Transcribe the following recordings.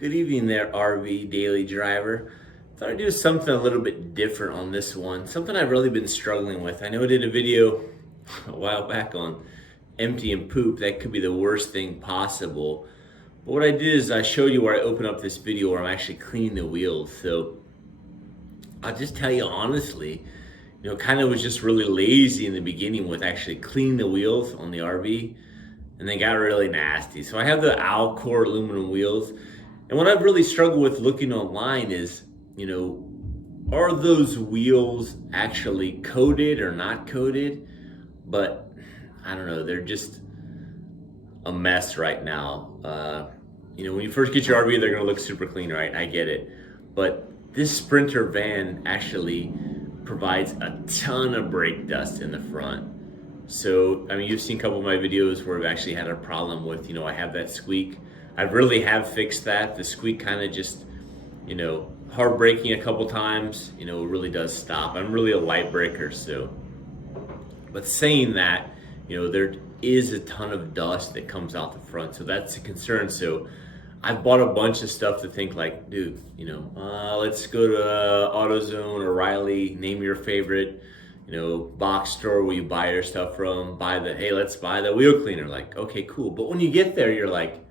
Good evening there, RV daily driver. Thought I'd do something a little bit different on this one. Something I've really been struggling with. I know I did a video a while back on empty and poop. That could be the worst thing possible. But what I did is I showed you where I open up this video where I'm actually cleaning the wheels. So I'll just tell you honestly, kind of was just really lazy in the beginning with actually cleaning the wheels on the RV, and they got really nasty. So I have the ALCOA aluminum wheels. And what I've really struggled with looking online is, are those wheels actually coated or not coated? But I don't know, they're just a mess right now. When you first get your RV, they're gonna look super clean, right? I get it. But this Sprinter van actually provides a ton of brake dust in the front. So, you've seen a couple of my videos where I've actually had a problem with, I have that squeak. I really have fixed that. The squeak kind of just, hard braking a couple times, it really does stop. I'm really a light braker, so. But saying that, there is a ton of dust that comes out the front, so that's a concern. So I've bought a bunch of stuff to think like, dude, let's go to AutoZone or Riley, name your favorite, box store where you buy your stuff from, let's buy the wheel cleaner. Like, okay, cool. But when you get there, you're like,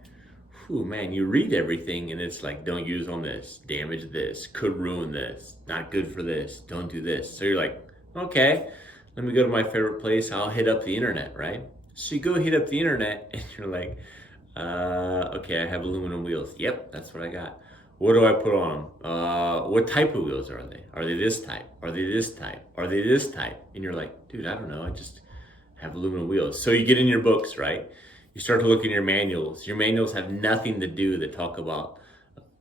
ooh, man, you read everything and it's like, don't use on this, damage this, could ruin this, not good for this, don't do this. So you're like, okay, let me go to my favorite place, I'll hit up the internet, right? So you go hit up the internet and you're like, okay, I have aluminum wheels. Yep, that's what I got. What do I put on them? What type of wheels are they? Are they this type? Are they this type? Are they this type? And you're like, dude, I don't know, I just have aluminum wheels. So you get in your books, right? You start to look in your manuals. Your manuals have nothing to do that talk about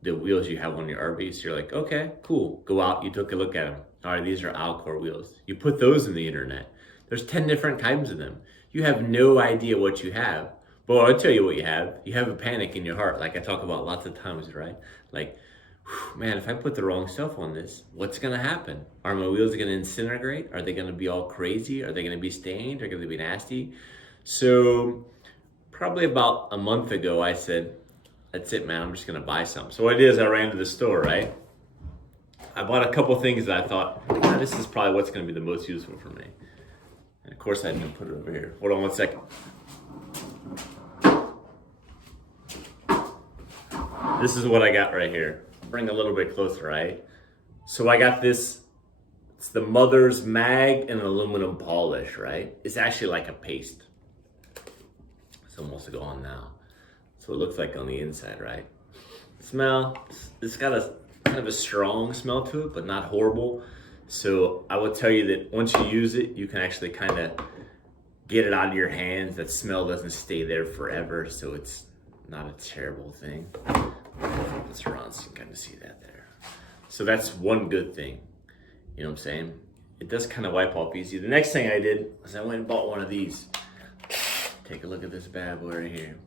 the wheels you have on your RV. So you're like, okay, cool. Go out, you took a look at them. All right, these are ALCOA wheels. You put those in the internet. There's 10 different kinds of them. You have no idea what you have. But I'll tell you what you have. You have a panic in your heart, like I talk about lots of times, right? Like, man, if I put the wrong stuff on this, what's gonna happen? Are my wheels gonna disintegrate? Are they gonna be all crazy? Are they gonna be stained? Are they gonna be nasty? So probably about a month ago, I said, that's it, man, I'm just gonna buy some. So what I did is I ran to the store, right? I bought a couple things that I thought, this is probably what's gonna be the most useful for me. And of course I didn't put it over here. Hold on one second. This is what I got right here. Bring a little bit closer, right? So I got this, it's the Mother's Mag and aluminum polish, right? It's actually like a paste. It's almost gone now. So it looks like on the inside, right? Smell, it's got a kind of a strong smell to it, but not horrible. So I will tell you that once you use it, you can actually kind of get it out of your hands. That smell doesn't stay there forever, so it's not a terrible thing. Flip this around so you can kind of see that there. So that's one good thing. You know what I'm saying? It does kind of wipe off easy. The next thing I did was I went and bought one of these. Take a look at this bad boy right here.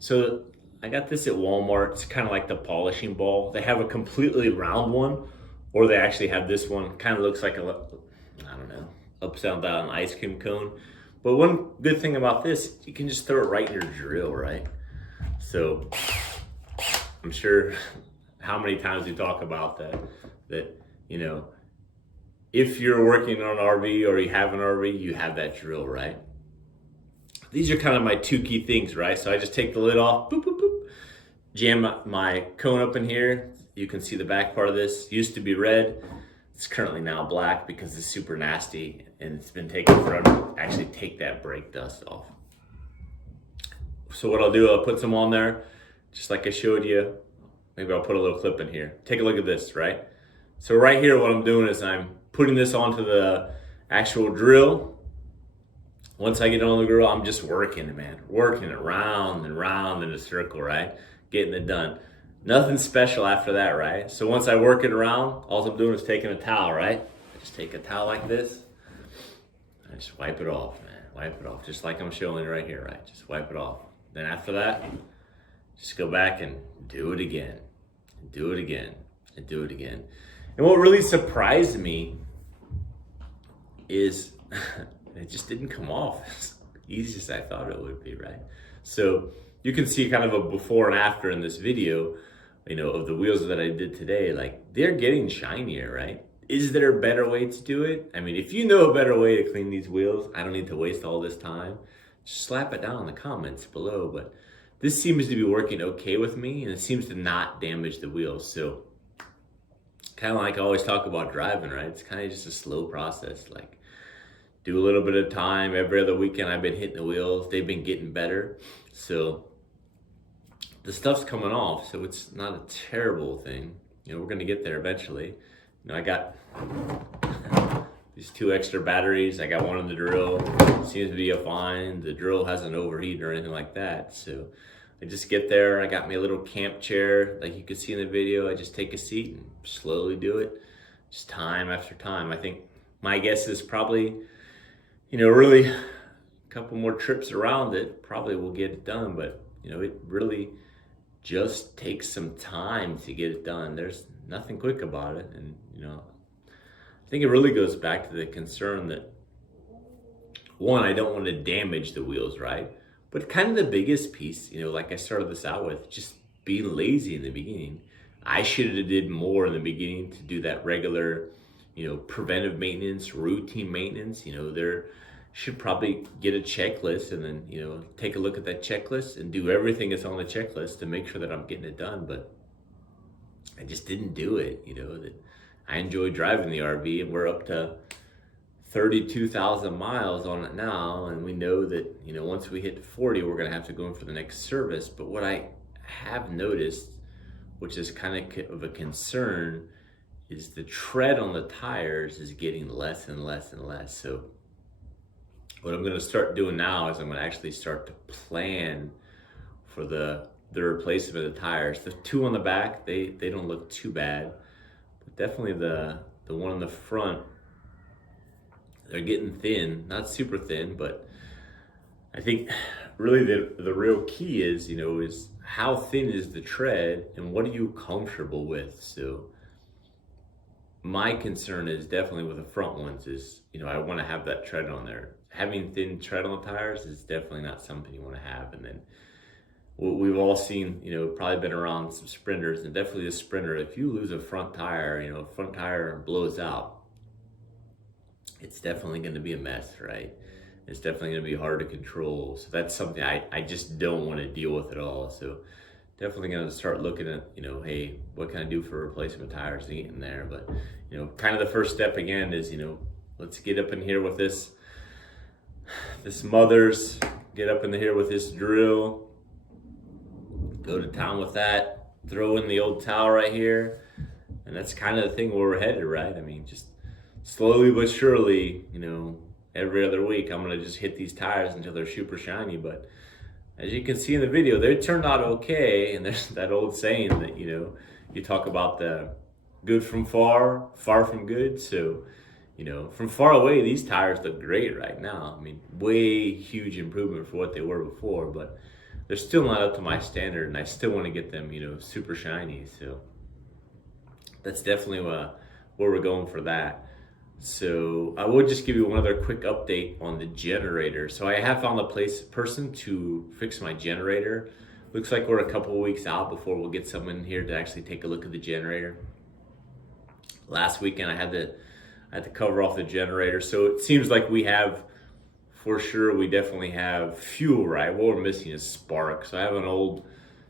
So I got this at Walmart. It's kind of like the polishing ball. They have a completely round one, or they actually have this one. Kind of looks like upside down ice cream cone. But one good thing about this, you can just throw it right in your drill, right? So I'm sure how many times we talk about that if you're working on an RV or you have an RV, you have that drill, right? These are kind of my two key things, right? So I just take the lid off, boop, boop, boop, jam my cone up in here. You can see the back part of this. Used to be red. It's currently now black because it's super nasty and it's been taking forever to actually take that brake dust off. So what I'll do, I'll put some on there, just like I showed you. Maybe I'll put a little clip in here. Take a look at this, right? So right here, what I'm doing is I'm putting this onto the actual drill. Once I get it on the grill, I'm just working it, man. Working it round and round in a circle, right? Getting it done. Nothing special after that, right? So once I work it around, all I'm doing is taking a towel, right? I just take a towel like this. I just wipe it off, man. Wipe it off, just like I'm showing right here, right? Just wipe it off. Then after that, just go back and do it again. And do it again. And do it again. And what really surprised me is it just didn't come off as easy as I thought it would be, right? So you can see kind of a before and after in this video. of the wheels that I did today, like they're getting shinier, right? Is there a better way to do it? I mean, if you know a better way to clean these wheels, I don't need to waste all this time. Just slap it down in the comments below. But this seems to be working okay with me, and it seems to not damage the wheels. So kind of like I always talk about driving, right? It's kind of just a slow process. Like do a little bit of time. Every other weekend I've been hitting the wheels. They've been getting better. So the stuff's coming off, so it's not a terrible thing. We're gonna get there eventually. I got these 2 extra batteries. I got one in the drill. Seems to be fine. The drill hasn't overheated or anything like that. So I just get there. I got me a little camp chair, like you could see in the video. I just take a seat and slowly do it, just time after time. I think my guess is probably, really a couple more trips around it. Probably will get it done, but it really just takes some time to get it done. There's nothing quick about it. And I think it really goes back to the concern that, one, I don't want to damage the wheels, right? But kind of the biggest piece, like I started this out with, just being lazy in the beginning. I should have did more in the beginning to do that regular, preventive maintenance, routine maintenance. There should probably get a checklist and then, take a look at that checklist and do everything that's on the checklist to make sure that I'm getting it done. But I just didn't do it. That I enjoy driving the RV, and we're up to 32,000 miles on it now, and we know that once we hit 40, we're gonna have to go in for the next service. But what I have noticed, which is kind of a concern, is the tread on the tires is getting less and less and less. So what I'm gonna start doing now is I'm gonna actually start to plan for the replacement of the tires. The 2 on the back, they don't look too bad, but definitely the one on the front, they're getting thin, not super thin, but I think really the real key is, is how thin is the tread and what are you comfortable with? So my concern is definitely with the front ones is, I want to have that tread on there. Having thin tread on the tires is definitely not something you want to have. And then what we've all seen, probably been around some Sprinters, and definitely a Sprinter, if you lose a front tire, front tire blows out, it's definitely going to be a mess, right? It's definitely going to be hard to control. So that's something I just don't want to deal with at all. So definitely going to start looking at, hey, what can I do for replacement tires to get in there? But, kind of the first step again is, let's get up in here with this Mothers, get up in here with this drill, go to town with that, throw in the old towel right here. And that's kind of the thing where we're headed, right? I mean, just slowly but surely, every other week, I'm going to just hit these tires until they're super shiny. But as you can see in the video, they turned out okay. And there's that old saying that, you talk about the good from far, far from good. So, from far away, these tires look great right now. I mean, way huge improvement for what they were before, but they're still not up to my standard, and I still want to get them, super shiny. So that's definitely where we're going for that. So I will just give you one other quick update on the generator. So I have found a person to fix my generator. Looks like we're a couple of weeks out before we'll get someone here to actually take a look at the generator. Last weekend I had to cover off the generator. So it seems like we have, for sure, we definitely have fuel, right? What we're missing is spark. So I have an old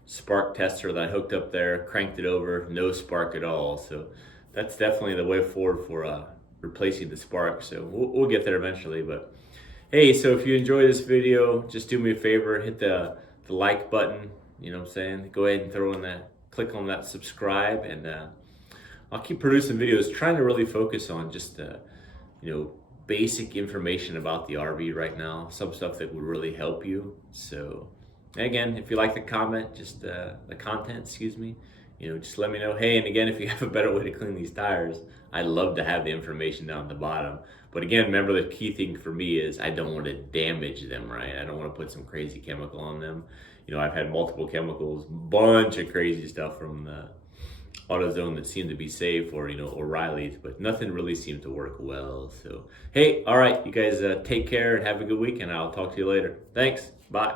spark tester that I hooked up there, cranked it over, no spark at all. So that's definitely the way forward for replacing the spark. So we'll get there eventually. But hey, so if you enjoy this video, just do me a favor, hit the like button, go ahead and throw in that, click on that subscribe, and I'll keep producing videos, trying to really focus on just basic information about the RV right now, some stuff that would really help you. So again, if you like the content, just let me know. Hey, and again, if you have a better way to clean these tires, I'd love to have the information down at the bottom. But again, remember, the key thing for me is I don't want to damage them, right? I don't want to put some crazy chemical on them. I've had multiple chemicals, bunch of crazy stuff from the AutoZone that seemed to be safe, or O'Reilly's, but nothing really seemed to work well. So hey, all right, you guys take care and have a good weekend. I'll talk to you later. Thanks. Bye.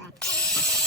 This way.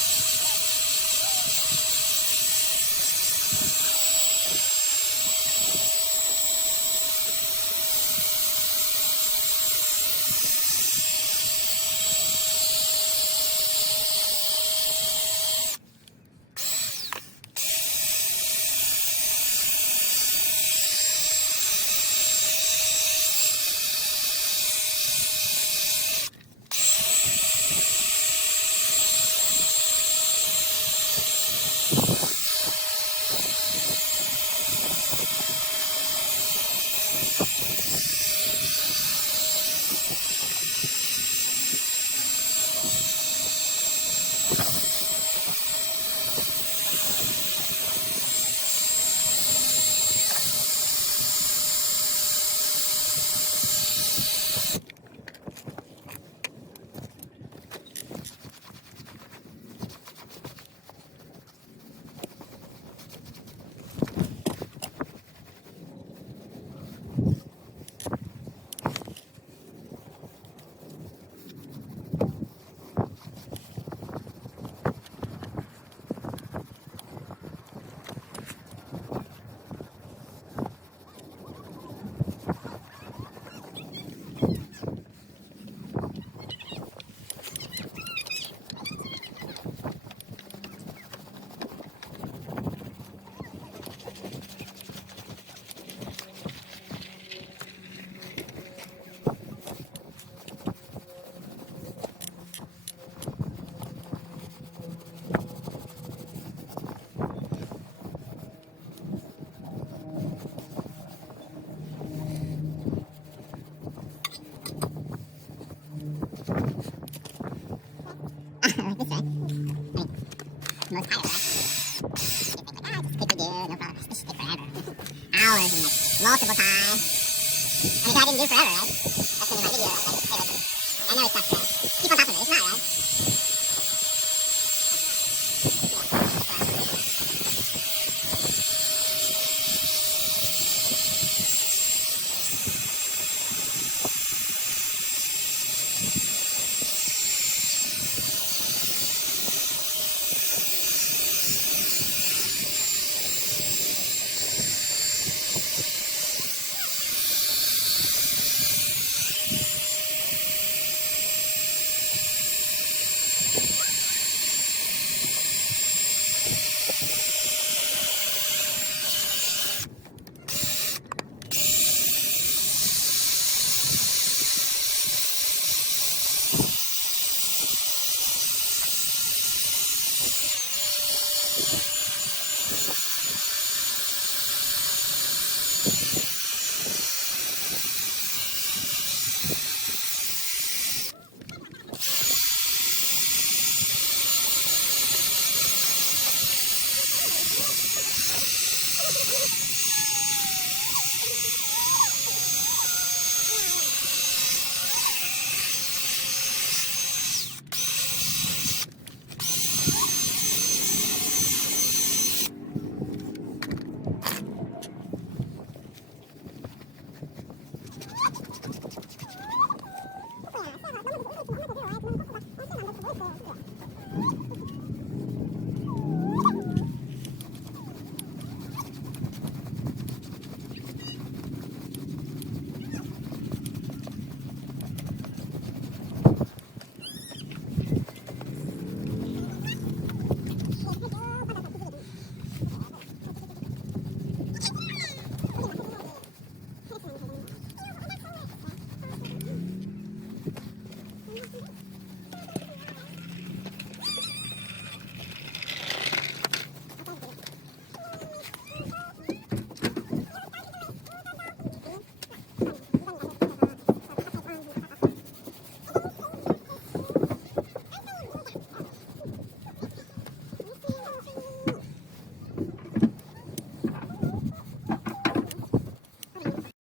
Most higher, right? Just quickly do, no problem. This should take forever. Hours and like multiple times. And I didn't do forever, right? That's gonna be my video, right? I know it's tough to keep on top of it. It's not, right?